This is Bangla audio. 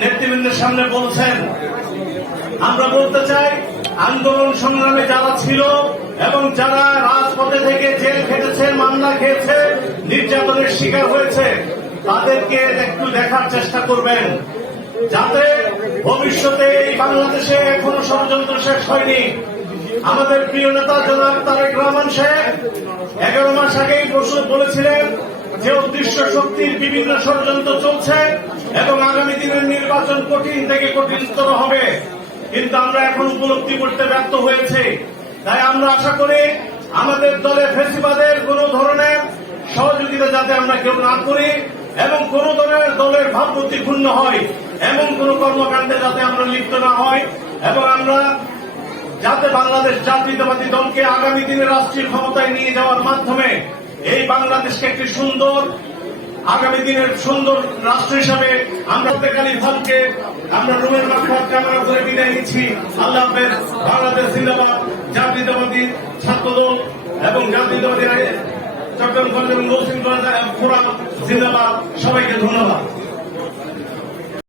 নেতৃবৃন্দের সামনে বলছেন, আমরা বলতে চাই, আন্দোলন সংগ্রামে যারা ছিল এবং যারা রাজপথে থেকে জেল খেটেছে, মামলা খেয়েছে, নির্যাতনের শিকার হয়েছে, তাদেরকে একটু দেখার চেষ্টা করবেন যাতে ভবিষ্যতে এই বাংলাদেশে এখনও ষড়যন্ত্র শেষ হয়নি। আমাদের প্রিয় নেতা জনাব তারেক রহমান শেখ এগারো মাস আগেই প্রশ্ন বলেছিলেন যে অদৃশ্য শক্তির বিভিন্ন ষড়যন্ত্র চলছে এবং আগামী দিনের নির্বাচন কঠিন থেকে কঠিনতর হবে, কিন্তু আমরা এখন উপলব্ধি করতে ব্যর্থ হয়েছে। তাই আমরা আশা করি আমাদের দলে ফেসিবাদের কোন ধরনের সহযোগিতা যাতে আমরা কেউ না করি এবং কোন ধরনের দলের ভাবমূর্তি ক্ষুণ্ণ হয়, এমন কোন কর্মকাণ্ডে যাতে আমরা লিপ্ত না হয় এবং আমরা যাতে বাংলাদেশ জাতীয়তাবাদী দলকে আগামী দিনে রাষ্ট্রীয় ক্ষমতায় নিয়ে যাওয়ার মাধ্যমে এই বাংলাদেশকে একটি সুন্দর আগামী দিনের সুন্দর রাষ্ট্র হিসাবে আমরা বেকালী ভাবকে আমরা রুমের মারফত ক্যামেরা ধরে বিদায় নিচ্ছি। আল্লাহ হাফেজ, বাংলাদেশ জিন্দাবাদ, জাতীয়তাবাদী ছাত্রদল এবং জাতীয়তাবাদী চট্টগ্রাম এবং মৌসুমগঞ্জ ফোরাম জিন্দাবাদ। সবাইকে ধন্যবাদ।